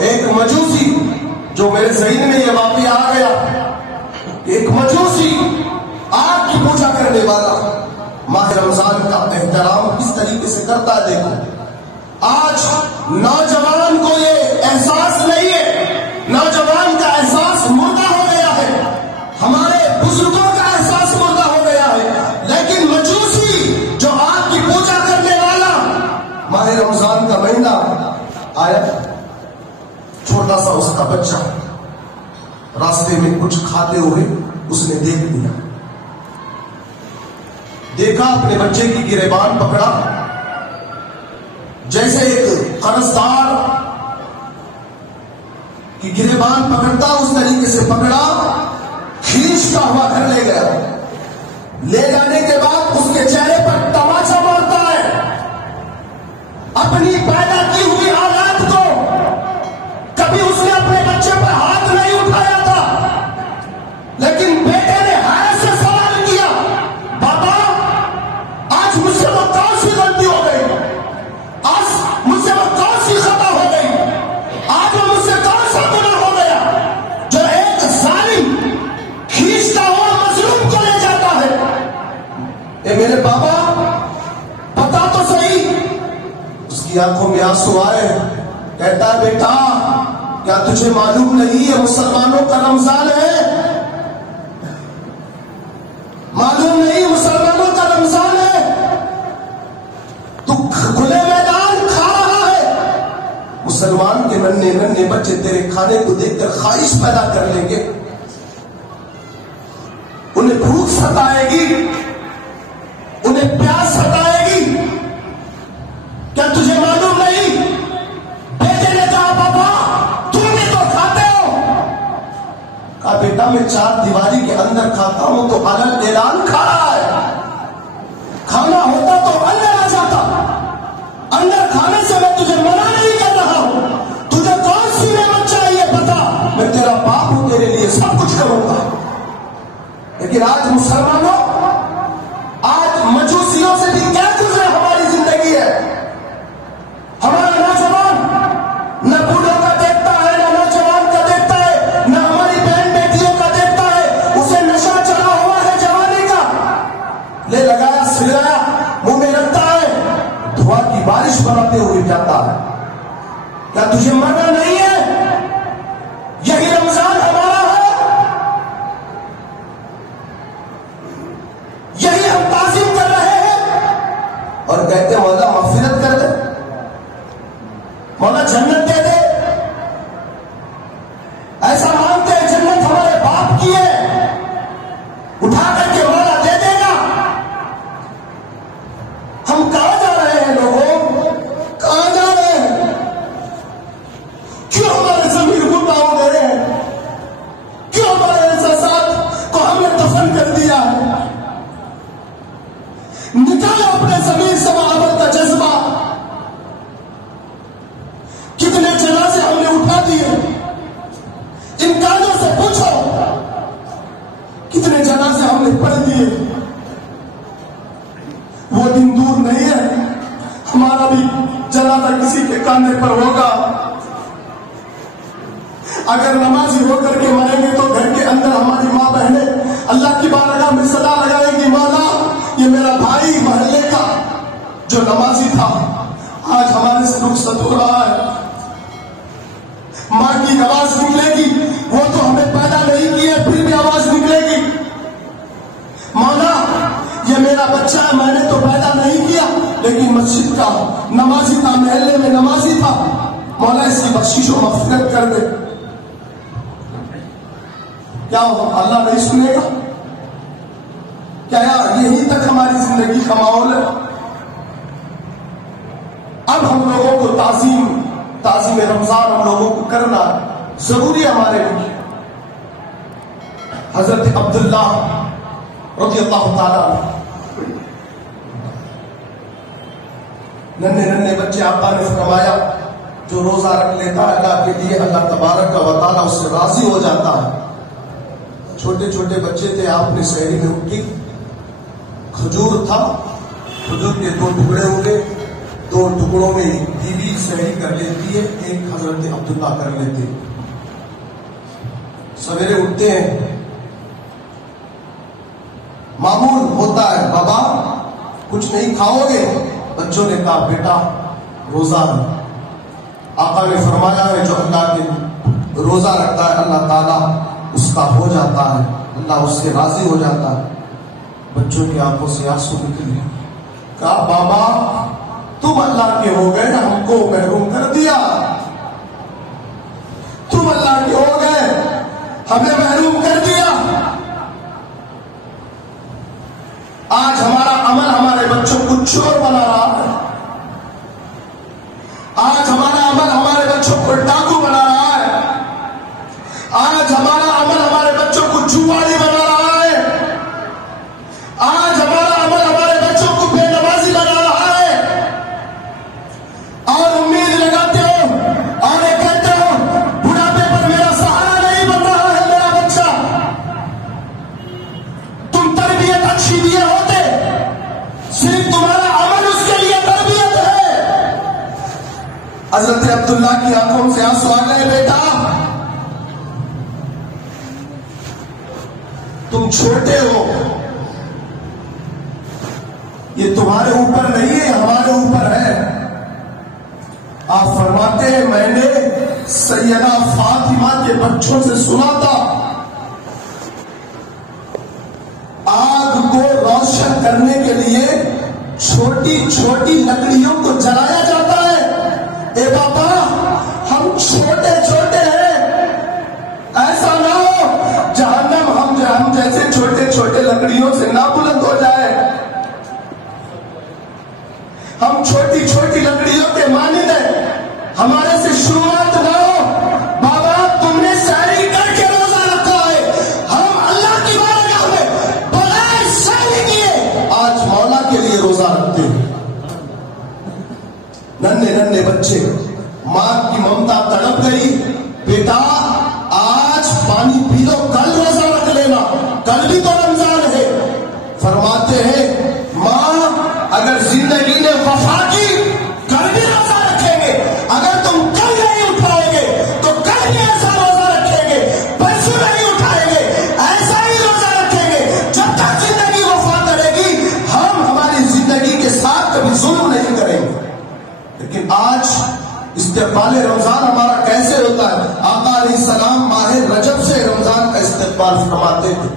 ایک مجوسی، جو میرے ذہن میں یہ واقعہ آ گیا، ایک مجوسی آگ کی پوجا کرنے والا ماہ رمضان کا احترام کس طریقے سے کرتا ہے. دیکھو آج نوجوان کو یہ احساس نہیں ہے، نوجوان کا احساس مردہ ہو گیا ہے، ہمارے بزرگوں کا احساس مردہ ہو گیا ہے. لیکن مجوسی جو آگ کی پوجا کرنے والا، ماہ رمضان کا مہینہ آیا، چھوٹا سا اس کا بچہ راستے میں کچھ کھاتے ہوئے اس نے دیکھ لیا، دیکھا اپنے بچے کی گریبان پکڑا، جیسے ایک قرضدار کی گریبان پکڑتا اس طریقے سے پکڑا، کھینچتا ہوا گھر لے گیا. لے جانے کے بعد اس کے چہرے پر تماچا مارتا ہے، اپنی پیدا کی ہوئی اولاد کو. کبھی اس نے اپنے بچے پر ہاتھ نہیں اٹھایا تھا، لیکن بیٹے نے حیرت سے سوال کیا، بابا آج مجھ سے وہ کون سی غلطی ہو گئی، آج مجھ سے وہ کون سی خطا ہو گئی، آج وہ مجھ سے کون سا گناہ ہو گیا جو ایک ظالم کھینچتا ہوا مظلوم کو لے جاتا ہے. اے میرے بابا بتا تو صحیح. اس کی آنکھوں میں آنسو آئے، کہتا ہے بیٹا کیا تجھے معلوم نہیں ہے مسلمانوں کا رمضان ہے؟ معلوم نہیں مسلمانوں کا رمضان ہے؟ تو کھلے میدان کھا رہا ہے. مسلمان کے ننھے ننھے بچے تیرے کھانے کو دیکھ کر خواہش پیدا کر لیں گے، انہیں بھوک ستائے گی، انہیں پیاس ستائے گی. کیا تجھے معلوم نہیں؟ بیٹے نے کہا بابا تم بھی تو کھاتے ہو. کہا بیٹا میں چار دیواری کے اندر کھاتا ہوں تو حلال اعلان کھا رہا ہے. کھانا ہوتا تو اندر آ جاتا، اندر کھانے سے میں تجھے منع نہیں کر رہا ہوں. تجھے کون سی نعمت چاہیے بتا، میں تیرا باپ ہوں، تیرے لیے سب کچھ کروں گا. لیکن آج مسلمانوں، آج مجوسیوں سے بھی کیا گزرے ہماری زندگی ہے. ہمارا نوجوان نہ بوڑھوں کا دیکھتا ہے، نہ نوجوان کا دیکھتا ہے، نہ ہماری بہن بیٹیوں کا دیکھتا ہے. اسے نشہ چڑھا ہوا ہے جوانی کا، لے لگایا سلایا منہ میں رکھتا ہے، دھواں کی بارش بناتے ہوئے جاتا ہے. کیا تجھے مرنا نہیں ہے؟ یہی رمضان ہمارا ہے، یہی ہم تعظیم کر رہے ہیں اور کہتے ہیں مولا مغفرت کر دے، مولا جنت دے دے. ایسا مانتے ہیں جنت ہمارے باپ کی ہے، اٹھا کر کے مولا دے دے گا. ہم کہاں جا رہے ہیں لوگوں، کہاں جا رہے ہیں؟ کیوں ہمارے ضمیر مردہ ہو گئے ہیں؟ کیوں ہمارے احساسات کو ہم نے دفن کر دیا ہے؟ نکالو اپنے ضمیر سے محبت کا جذبہ. کتنے جنازے ہم نے اٹھا دیے، ان کانوں سے پوچھو کتنے جنازے ہم نے پڑھ دیے. وہ دن دور نہیں ہے، ہمارا بھی جنازہ کسی کے کاندھے پر ہوگا. اگر نمازی ہو کر کے مریں گے تو گھر کے اندر ہماری ماں بہنیں اللہ کی بارگاہ میں صدا لگائیں گی، مولا یہ میرا بھائی محلے کا جو نمازی تھا آج ہمارے سے رخصت ہو رہا ہے. ماں کی آواز نکلے گی، وہ تو ہمیں پیدا نہیں کیا پھر بھی آواز نکلے گی، مولا یہ میرا بچہ ہے، میں نے تو پیدا نہیں کیا لیکن مسجد کا نمازی تھا، محلے میں نمازی تھا، مولا اس کی بخشش و مغفرت کر دے. کیا اللہ نہیں سنے گا؟ کیا یہیں تک ہماری زندگی کا ماحول ہے؟ اب ہم لوگوں کو تعظیم رمضان ہم لوگوں کو کرنا ضروری ہے ہمارے لیے. حضرت عبداللہ رضی اللہ تعالیٰ ننھے بچے آقا نے فرمایا جو روزہ رکھ لیتا ہے اللہ کے لیے اللہ تبارک و تعالیٰ اس سے راضی ہو جاتا ہے. چھوٹے چھوٹے بچے تھے، آپ نے سحری میں اٹھی، کھجور تھا، کھجور کے 2 ٹکڑے ہوئے، دو ٹکڑوں میں بیوی سحری کر لیتی ہے، ایک حضرت عبداللہ کر لیتے. سویرے اٹھتے ہیں، معمول ہوتا ہے بابا کچھ نہیں کھاؤ گے؟ بچوں نے کہا بیٹا روزہ ہے. آقا نے فرمایا ہے جو اللہ کے روزہ رکھتا ہے اللہ تعالیٰ اس کا ہو جاتا ہے، اللہ اس سے راضی ہو جاتا ہے. بچوں کی آنکھوں سے آنسو نکلے. کہا بابا تم اللہ کے ہو گئے نا، ہم کو محروم کر دیا. تم اللہ کے ہو گئے، ہمیں محروم کر دیا. آج ہمارا عمل ہمارے بچوں کو چور بنا رہا ہے. آج ہمارا عمل ہمارے بچوں کو ڈاکو بنا رہا ہے. آج ہمارا عمل ہمارے بچوں کو جواری بنا رہا ہے. آج ہمارا عمل ہمارے بچوں کو بے نمازی بنا رہا ہے. اور امید لگاتے ہو اور یہ کہتے ہو بڑھاپے پر میرا سہارا نہیں بن رہا ہے میرا بچہ. تم تربیت اچھی دیے ہوتے، صرف تمہارا عمل اس کے لیے تربیت ہے. حضرت عبداللہ کی آنکھوں سے آنسو آ گئے. بیٹا تم چھوٹے ہو، یہ تمہارے اوپر نہیں ہے ہمارے اوپر ہے. آپ فرماتے ہیں میں نے سیدہ فاطمہ کے بچوں سے سنا تھا آگ کو روشن کرنے کے لیے چھوٹی چھوٹی لکڑیوں کو جلایا جاتا ہے. اے بابا ہم چھوٹے چھوٹے ہیں، ایسا نہ ہو جہنم ہم جیسے چھوٹے چھوٹے لکڑیوں سے نہ بلند ہو جائے. ہم چھوٹی چھوٹی لکڑیوں کے مانند ہیں، ہمارے سے شروعات نہ ہو. بابا تم نے سحری کر کے روزہ رکھا ہے، ہم اللہ کی بارگاہ میں بغیر سحری کیے آج مولا کے لیے روزہ رکھتے ہیں. ننھے ننھے بچے، ماں کی ممتا تڑپ گئی. بیٹا آج پانی پی لو، کل روزہ رکھ لینا، کل بھی تو رمضان ہے. فرماتے ہیں ماں اگر زندگی نے وفا کی کل بھی روزہ رکھیں گے، اگر تم کل نہیں اٹھائے گے تو کل بھی ایسا روزہ رکھیں گے، پرسوں نہیں اٹھائیں گے ایسا ہی روزہ رکھیں گے. جب تک زندگی وفا کرے گی ہم ہماری زندگی کے ساتھ کبھی ظلم نہیں کریں گے. لیکن آج استقبال رمضان ہمارا کیسے ہوتا ہے؟ آقا علیہ السلام ماہ رجب سے رمضان کا استقبال فرماتے تھے.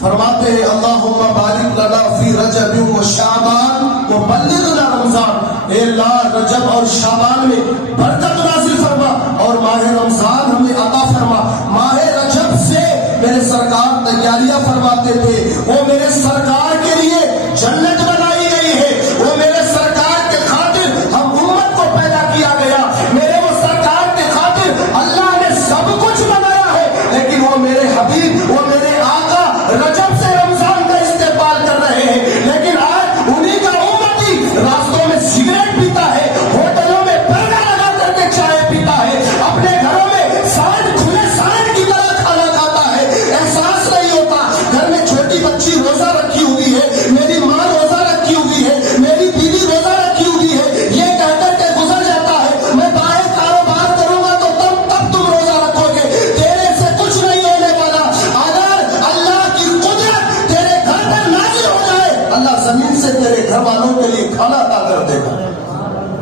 فرماتے ہیں اللہم بارک لنا فی رجب و شعبان و بلغنا رمضان. اے اللہ رجب اور شعبان میں برکت نازل فرما اور ماہ رمضان ہمیں عطا فرما. ماہ رجب سے میرے سرکار تیاریاں فرماتے تھے. وہ میرے سرکار کے لیے جنت بنائی گئی ہے، وہ میرے سرکار کے خاطر ہم امت کو پیدا کیا گیا، میرے وہ سرکار کے خاطر اللہ نے سب کچھ بنایا ہے. لیکن وہ میرے حبیب، وہ میرے آقا رجب سے رمضان کا استقبال کر رہے ہیں. لیکن آج انہی کا امتی راستوں میں سگریٹ پیتا ہے، ہوٹلوں میں پردہ لگا کر کے چائے پیتا ہے، اپنے گھروں میں سانڈ کھلے سانڈ کی طرح کھانا کھاتا ہے. احساس نہیں ہوتا گھر میں چھوٹی بچی روزہ رکھی ہوئی ہے، میری ماں روزہ رکھی ہوئی ہے، میری بیوی روزہ رکھی ہوئی ہے، یہ کہہ کر کے گزر جاتا ہے میں باہر کاروبار کروں گا تو تب تم روزہ رکھو گے. تیرے سے کچھ نہیں ہونے والا. اگر اللہ کی قدرت تیرے گھر پر نازل ہو جائے اللہ زمین سے تیرے گھر والوں کے لیے کھانا عطا کر دے گا.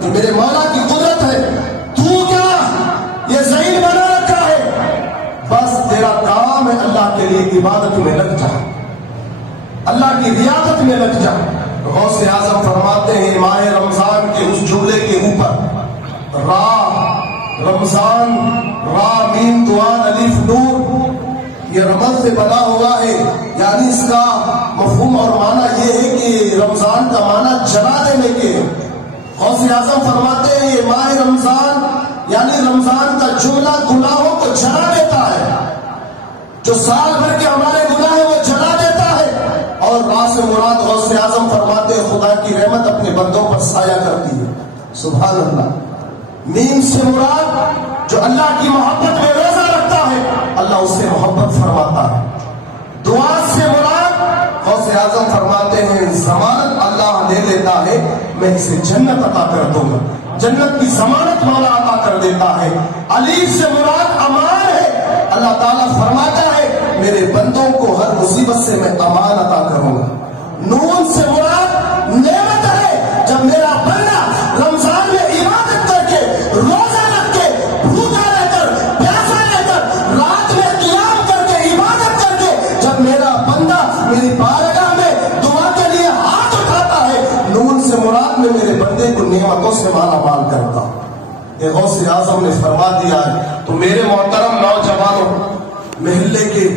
کہ میرے مولا کی قدرت ہے، تو کیا یہ ذہن بنا رکھا ہے؟ بس تیرا کام ہے اللہ کے لیے عبادت میں لگ جا، اللہ کی ریاضت میں لگ جا. غوث اعظم فرماتے ہیں ماہ رمضان کے اس جملے کے اوپر رمضان را میم دوان الف نور یہ رمض سے بنا ہوا ہے. یعنی اس کا مفہوم اور معنی یہ ہے کہ رمضان کا معنی جلا دینے کے. غوث اعظم فرماتے ہیں یہ ماہ رمضان یعنی رمضان کا جملہ گناہوں کو جلا دیتا ہے. جو سال بھر کے ہمارے گناہ ہیں وہ جلا دیتا ہے. اور راہ سے مراد غوث اعظم فرماتے ہیں خدا کی رحمت اپنے بندوں پر سایہ کرتی ہے. سبحان اللہ. میم سے مراد جو اللہ کی محبت میں روزہ رکھتا ہے اللہ اس سے محبت فرماتا ہے. دعا سے مراد غوث اعظم فرماتے ہیں ضمانت اللہ لے لیتا ہے میں اسے جنت عطا کر دوں گا. جنت کی ضمانت مولا عطا کر دیتا ہے. علیف سے مراد امان ہے. اللہ تعالیٰ فرماتا ہے میرے بندوں کو ہر مصیبت سے میں امان عطا کروں گا. نون سے مراد نعمت ہے. جب میرا بندہ رمضان میں عبادت کر کے روزہ رکھ کے بھوکا رہ کر پیاسا رہ کر رات میں قیام کر کے عبادت کر کے جب میرا بندہ میری بارگاہ میں دعا کے لیے ہاتھ اٹھاتا ہے, نون سے مراد میں میرے بندے کو نعمتوں سے مالا مال کرتا ہوں. غوث اعظم نے فرما دیا ہے. تو میرے محترم نوجوانوں, محلے کے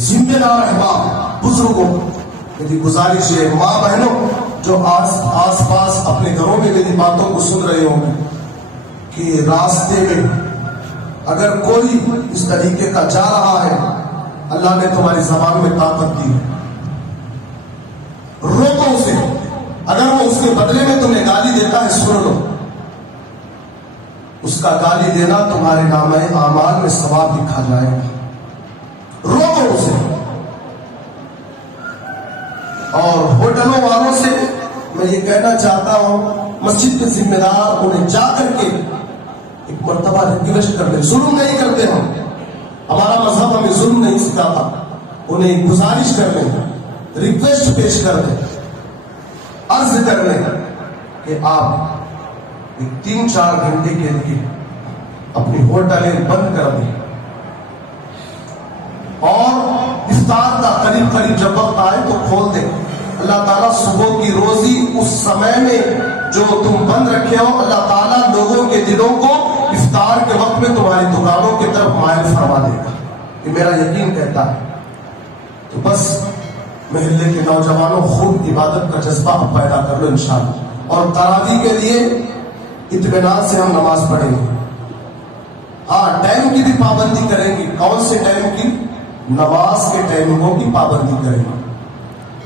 ذمہ دار احباب, بزرگوں, میری گزارش ہے, ماں بہنوں جو آس پاس اپنے گھروں میں میری باتوں کو سن رہے ہوں گے, کہ راستے میں اگر کوئی اس طریقے کا جا رہا ہے, اللہ نے تمہاری زبان میں طاقت دی ہے, روکو اسے. اگر وہ اس کے بدلے میں تمہیں گالی دیتا ہے سن لو, اس کا گالی دینا تمہارے نامہ اعمال میں ثواب لکھا جائے گا. روکو اسے. اور ہوٹلوں والوں سے میں یہ کہنا چاہتا ہوں, مسجد کے ذمہ دار انہیں جا کر کے ایک مرتبہ ریکویسٹ کر لیں. ظلم نہیں کرتے ہم, ہمارا مذہب ہمیں ظلم نہیں سکھاتا. انہیں گزارش کر لیں, ریکویسٹ پیش کر دیں, عرض کر لیں کہ آپ 3-4 گھنٹے کے لیے اپنی ہوٹلیں بند کر دیں, اور افطار کا قریب قریب جب وقت آئے تو کھول دیں. اللہ تعالیٰ صبح کی روزی اس سمے میں جو تم بند رکھے ہو, اللہ تعالیٰ لوگوں کے دلوں کو افطار کے وقت میں تمہاری دکانوں کی طرف مائل فرما دے گا. یہ میرا یقین کہتا ہے. تو بس محلے کے نوجوانوں خوب عبادت کا جذبہ پیدا کر لو انشاءاللہ. اور تراویح کے لیے اطمینان سے ہم نماز پڑھیں گے. ہاں, ٹائم کی بھی پابندی کریں گے. کون سے ٹائم کی؟ نماز کے ٹائموں کی پابندی کریں گے.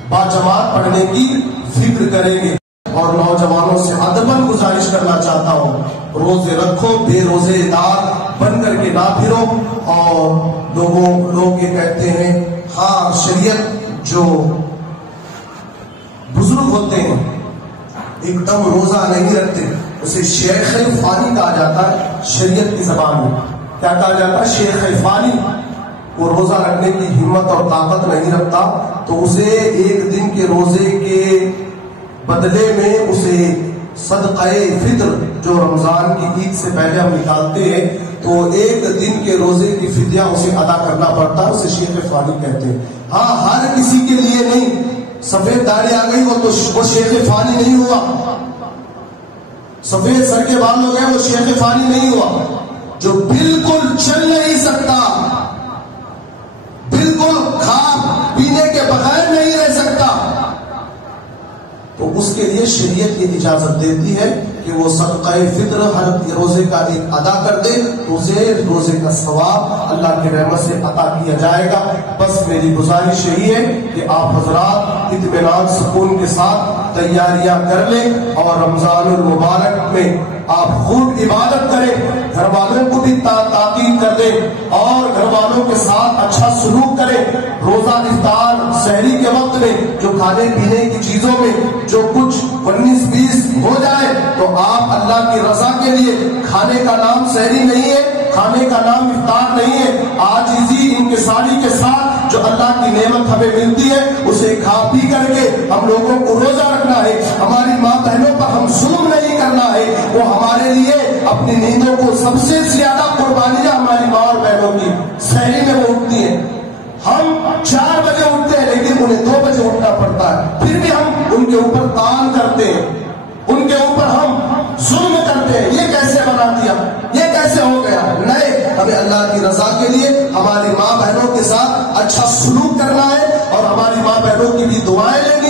باجماعت پڑھنے کی فکر کریں گے. اور نوجوانوں سے ادباً گزارش کرنا چاہتا ہوں, روزے رکھو, بے روزے دار بن کر کے نہ پھرو. اور لوگ یہ کہتے ہیں ہاں شریعت جو بزرگ ہوتے ہیں ایک دم روزہ نہیں رکھتے, اسے شیخ فانی کہا جاتا ہے. شریعت کی زبان میں کیا کہا جاتا ہے؟ شیخ فانی. وہ روزہ رکھنے کی ہمت اور طاقت نہیں رکھتا, تو اسے ایک دن کے روزے کے بدلے میں اسے صدقہ فطر جو رمضان کی عید سے پہلے ہم نکالتے ہیں, تو ایک دن کے روزے کی فدیہ اسے ادا کرنا پڑتا ہے. اسے شیخ فانی کہتے ہیں. ہاں, ہر کسی کے لیے نہیں. سفید داڑھی آ گئی وہ شیخ فانی نہیں ہوا. سفید سر کے بال ہو گئے وہ شیخ فانی نہیں ہوا. جو بالکل چل نہیں سکتا, بالکل کھا پینے کے بغیر نہیں رہ سکتا, تو اس کے لیے شریعت یہ اجازت دیتی ہے کہ وہ صدقہ فطر ہر روزے کا ایک ادا کر دے, تو اسے روزے کا ثواب اللہ کی رحمت سے عطا کیا جائے گا. بس میری گزارش یہی ہے کہ آپ حضرات اطمینان سکون کے ساتھ تیاریاں کر لیں, اور رمضان المبارک میں آپ خوب عبادت کریں. گھر والوں کو بھی تاکید کر دیں, اور گھر والوں کے ساتھ اچھا سلوک کریں. روزہ افطار سحری کے وقت میں جو کھانے پینے کی چیزوں میں جو کچھ 19-20 ہو جائے, تو آپ اللہ کی رضا کے لیے, کھانے کا نام سحری نہیں ہے, کھانے کا نام افطار نہیں ہے. عاجزی انکساری کے ساتھ جو اللہ کی نعمت ہمیں ملتی ہے اسے کھا پی کر کے ہم لوگوں کو روزہ رکھنا ہے. ہماری ماں بہنوں پر ہم ظلم نہیں کرنا ہے. وہ ہمارے لیے اپنی نیندوں کو, سب سے زیادہ قربانیاں ہماری ماں اور بہنوں کی سحری میں وہ اٹھتی ہیں. ہم 4 بجے اٹھتے ہیں لیکن انہیں 2 بجے اٹھنا پڑتا ہے, پھر بھی ہم ان کے اوپر تان کرتے ہیں, ان کے اوپر ہم ظلم کرتے ہیں. یہ کیسے بنا دیا, یہ کیسے ہو گیا؟ نہیں, ہمیں اللہ کی رضا کے لیے ہماری ماں بہنوں کے ساتھ اچھا سلوک کرنا ہے, اور ہماری ماں بہنوں کی بھی دعائیں لیں